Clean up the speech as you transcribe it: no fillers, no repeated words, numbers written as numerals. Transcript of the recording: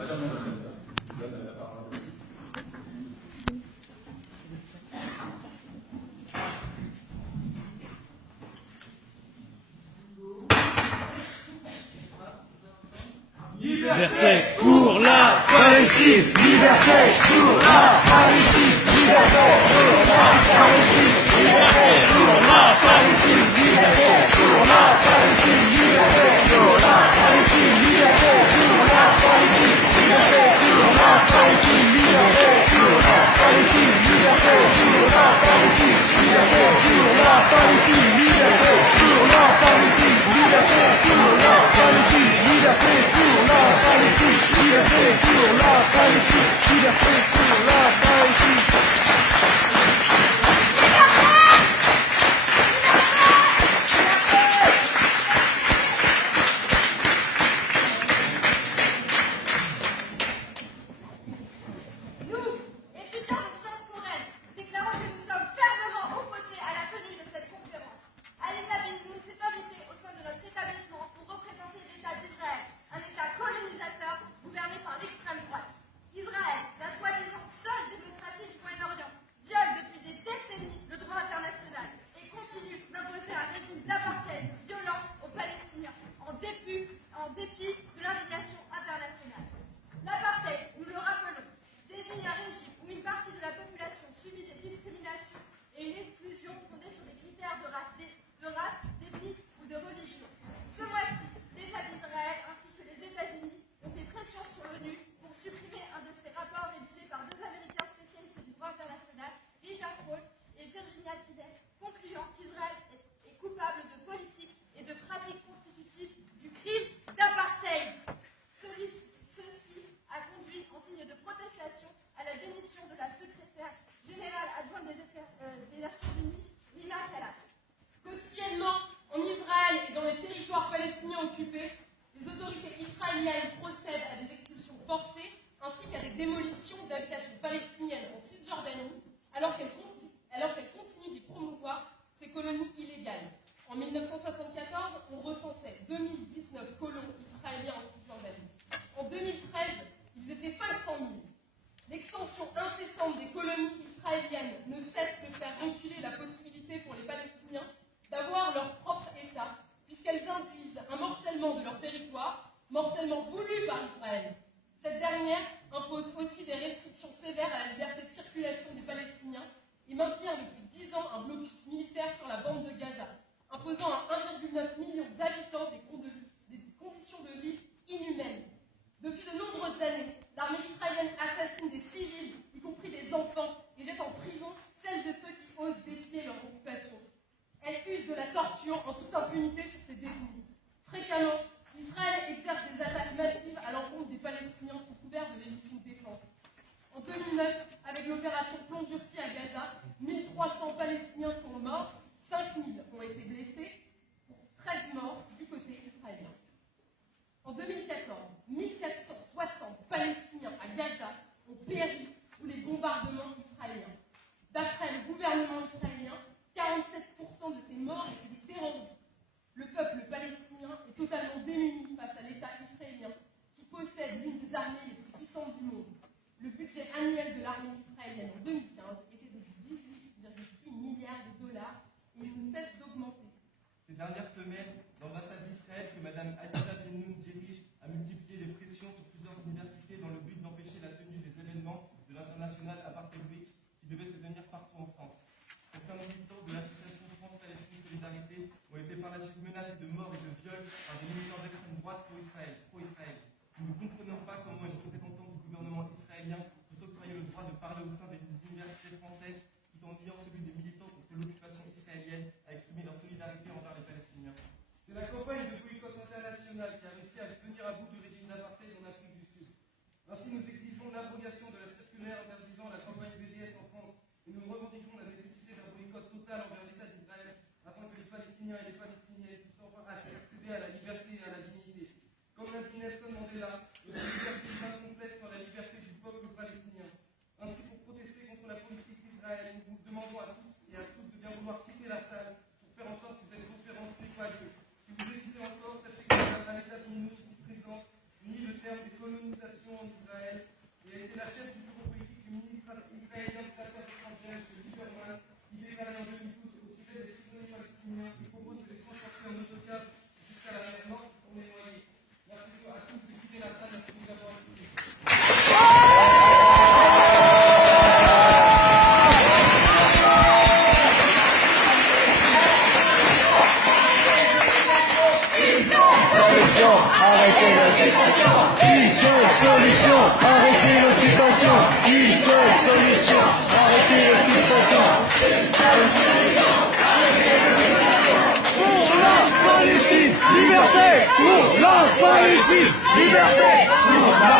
Madame la sénateur, je donne la parole. Liberté pour la Palestine, liberté pour la Palestine, liberté pour la Palestine, liberté pour la Palestine, liberté pour la Palestine, liberté pour la Palestine, liberté pour la Palestine, liberté pour la Palestine, liberté pour la Palestine, liberté pour la Palestine, liberté pour la Palestine, liberté pour la Palestine, liberté pour la Palestine, liberté pour la Palestine, liberté pour la Palestine, liberté pour la Palestine. C'est la campagne de boycott international solution, arrêter l'occupation. Une seule solution, arrêter l'occupation. Pour la Palestine, liberté. Pour la Palestine, liberté. Pour la